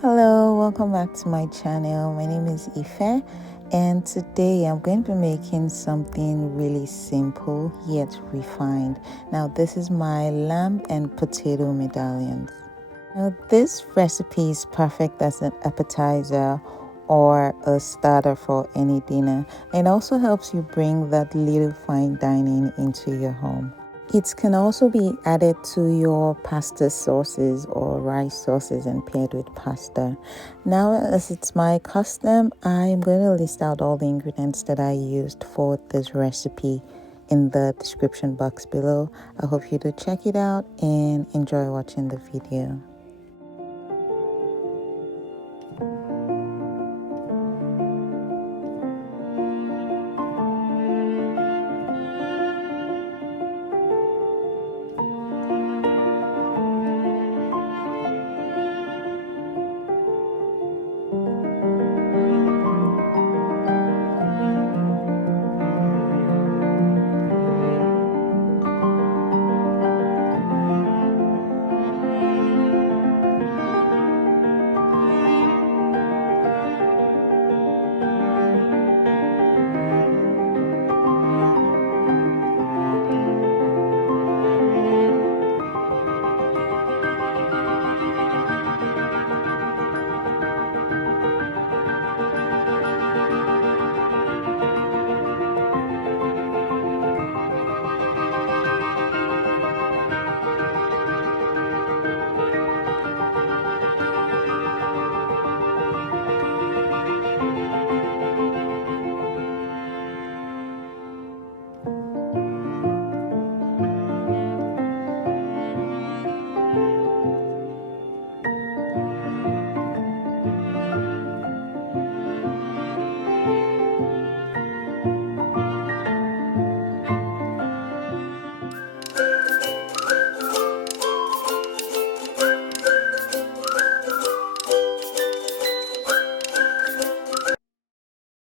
Hello, welcome back to my channel. My name is Ife, and today I'm going to be making something really simple yet refined. Now, this is my lamb and potato medallions. Now, this recipe is perfect as an appetizer or a starter for any dinner, and also helps you bring that little fine dining into your home. It can also be added to your pasta sauces or rice sauces and paired with pasta. Now, as it's my custom, I'm going to list out all the ingredients that I used for this recipe in the description box below. I hope you do check it out and enjoy watching the video.